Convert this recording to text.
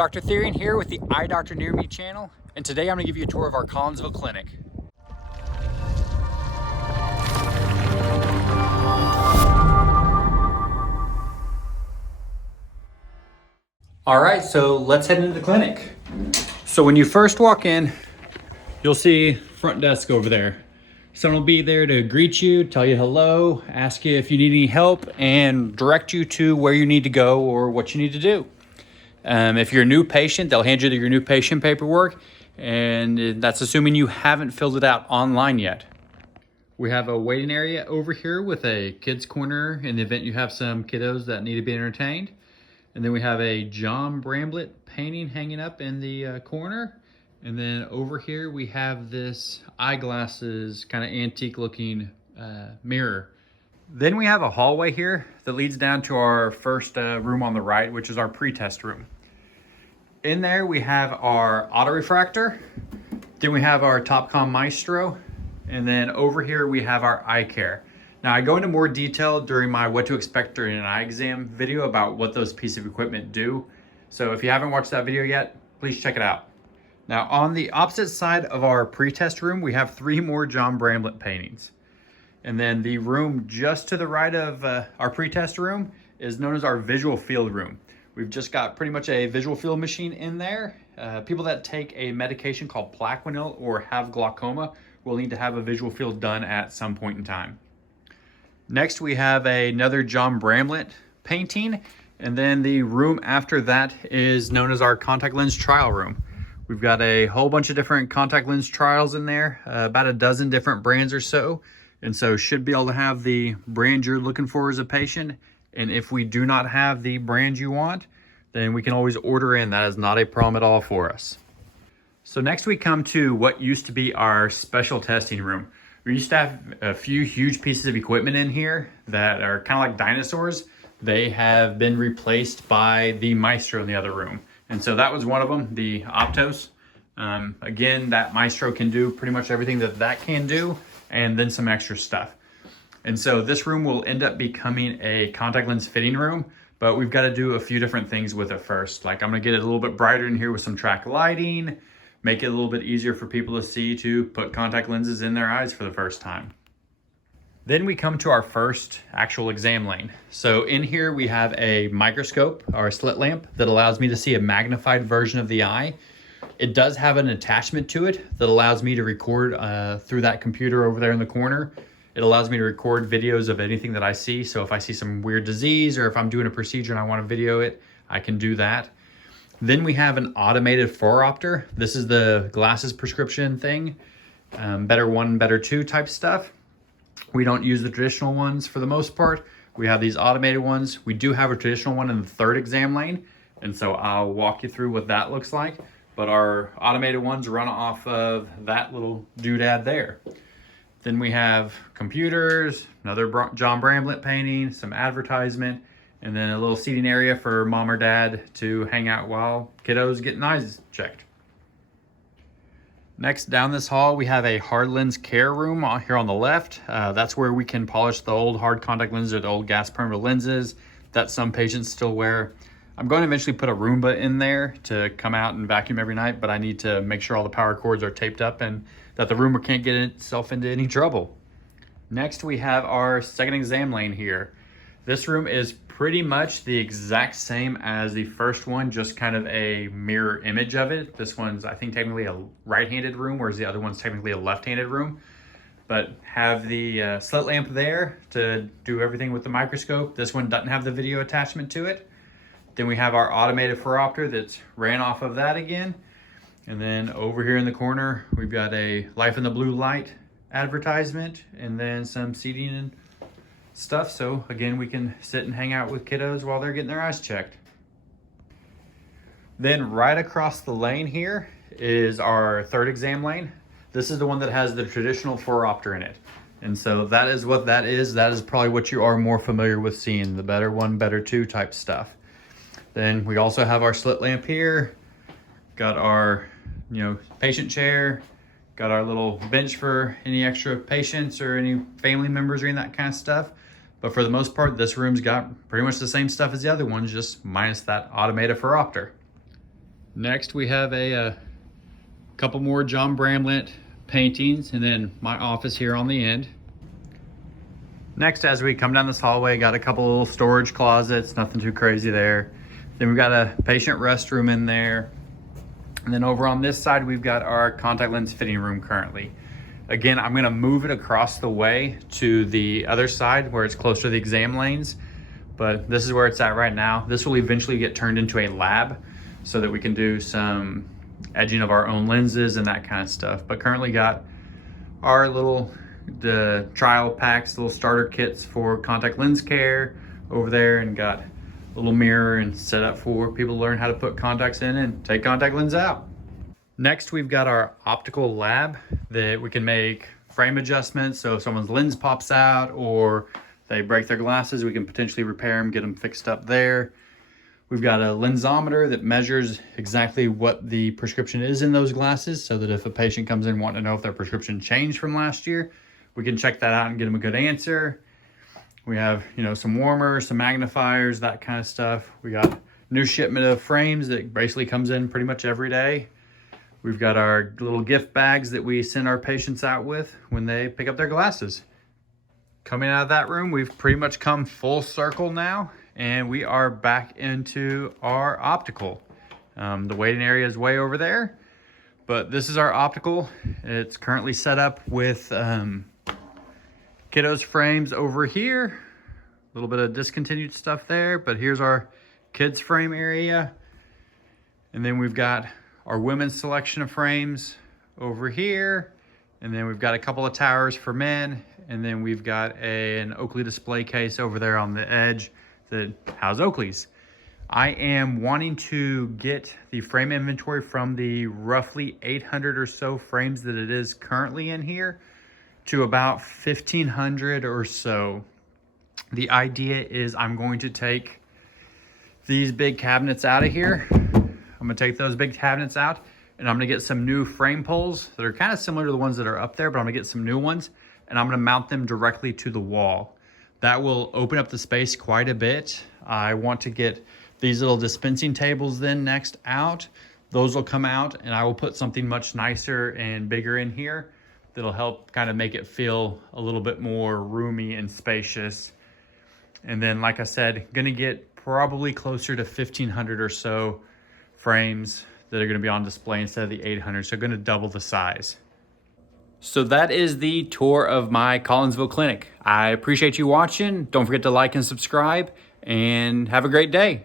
Dr. Therian here with the Eye Doctor Near Me channel, and today I'm going to give you a tour of our Collinsville clinic. Alright, so let's head into the clinic. So when you first walk in, you'll see front desk over there. Someone will be there to greet you, tell you hello, ask you if you need any help, and direct you to where you need to go or what you need to do. If you're a new patient, they'll hand you your new patient paperwork, and that's assuming you haven't filled it out online yet. We have a waiting area over here with a kids corner in the event you have some kiddos that need to be entertained. And then we have a John Bramblett painting hanging up in the corner. And then over here we have this eyeglasses kind of antique looking mirror. Then we have a hallway here that leads down to our first room on the right, which is our PreTest room. In there we have our autorefractor, then we have our Topcon Maestro, and then over here we have our Eyecare. Now I go into more detail during my what to expect during an eye exam video about what those pieces of equipment do. So if you haven't watched that video yet, please check it out. Now on the opposite side of our PreTest room, we have 3 more John Bramblett paintings. And then the room just to the right of our PreTest room is known as our visual field room. We've just got pretty much a visual field machine in there. People that take a medication called Plaquenil or have glaucoma will need to have a visual field done at some point in time. Next, we have another John Bramblett painting. And then the room after that is known as our contact lens trial room. We've got a whole bunch of different contact lens trials in there, about a dozen different brands or so. And so should be able to have the brand you're looking for as a patient. And if we do not have the brand you want, then we can always order in. That is not a problem at all for us. So next we come to what used to be our special testing room. We used to have a few huge pieces of equipment in here that are kind of like dinosaurs. They have been replaced by the Maestro in the other room. And so that was one of them, the Optos. Again, that Maestro can do pretty much everything that can do, and then some extra stuff. And so this room will end up becoming a contact lens fitting room, but we've got to do a few different things with it first. Like I'm gonna get it a little bit brighter in here with some track lighting, make it a little bit easier for people to see to put contact lenses in their eyes for the first time. Then we come to our first actual exam lane. So in here we have a microscope, or slit lamp, that allows me to see a magnified version of the eye. It does have an attachment to it that allows me to record through that computer over there in the corner. It allows me to record videos of anything that I see. So if I see some weird disease or if I'm doing a procedure and I want to video it, I can do that. Then we have an automated phoropter. This is the glasses prescription thing. Better 1, better 2 type stuff. We don't use the traditional ones for the most part. We have these automated ones. We do have a traditional one in the 3rd exam lane. And so I'll walk you through what that looks like. But our automated ones run off of that little doodad there. Then we have computers, another John Bramblett painting, some advertisement, and then a little seating area for mom or dad to hang out while kiddos getting eyes checked. Next, down this hall, we have a hard lens care room here on the left. That's where we can polish the old hard contact lenses or the old gas permeable lenses that some patients still wear. I'm going to eventually put a Roomba in there to come out and vacuum every night, but I need to make sure all the power cords are taped up and that the Roomba can't get itself into any trouble. Next, we have our second exam lane here. This room is pretty much the exact same as the first one, just kind of a mirror image of it. This one's, I think, technically a right-handed room, whereas the other one's technically a left-handed room. But have the slit lamp there to do everything with the microscope. This one doesn't have the video attachment to it. Then we have our automated phoropter that's ran off of that again. And then over here in the corner, we've got a Life in the Blue Light advertisement and then some seating and stuff. So again, we can sit and hang out with kiddos while they're getting their eyes checked. Then right across the lane here is our 3rd exam lane. This is the one that has the traditional phoropter in it. And so that is what that is. That is probably what you are more familiar with seeing, the better 1, better 2 type stuff. Then we also have our slit lamp here, got our patient chair, got our little bench for any extra patients or any family members or any of that kind of stuff. But for the most part, this room's got pretty much the same stuff as the other ones, just minus that automated phoropter. Next, we have a couple more John Bramlett paintings, and then my office here on the end. Next, as we come down this hallway, got a couple little storage closets, nothing too crazy there. Then we've got a patient restroom in there. And then over on this side, we've got our contact lens fitting room currently. Again, I'm gonna move it across the way to the other side where it's closer to the exam lanes, but this is where it's at right now. This will eventually get turned into a lab so that we can do some edging of our own lenses and that kind of stuff. But currently got our the trial packs, little starter kits for contact lens care over there, and got a little mirror and set up for people to learn how to put contacts in and take contact lens out. Next, we've got our Optical Lab that we can make frame adjustments. So if someone's lens pops out or they break their glasses, we can potentially repair them, get them fixed up there. We've got a lensometer that measures exactly what the prescription is in those glasses, so that if a patient comes in wanting to know if their prescription changed from last year, we can check that out and get them a good answer. We have, some warmers, some magnifiers, that kind of stuff. We got new shipment of frames that basically comes in pretty much every day. We've got our little gift bags that we send our patients out with when they pick up their glasses. Coming out of that room, we've pretty much come full circle now, and we are back into our optical. The waiting area is way over there, but this is our optical. It's currently set up with kiddos frames over here. A little bit of discontinued stuff there, but here's our kids frame area. And then we've got our women's selection of frames over here. And then we've got a couple of towers for men. And then we've got an Oakley display case over there on the edge that house Oakleys. I am wanting to get the frame inventory from the roughly 800 or so frames that it is currently in here to about 1,500 or so. The idea is I'm going to take these big cabinets out of here. I'm gonna take those big cabinets out, and I'm gonna get some new frame poles that are kind of similar to the ones that are up there, but I'm gonna get some new ones, and I'm gonna mount them directly to the wall. That will open up the space quite a bit. I want to get these little dispensing tables then next out. Those will come out, and I will put something much nicer and bigger in here that'll help kind of make it feel a little bit more roomy and spacious. And then, like I said, gonna get probably closer to 1,500 or so frames that are gonna be on display instead of the 800, so gonna double the size. So that is the tour of my Collinsville clinic. I appreciate you watching. Don't forget to like and subscribe, and have a great day.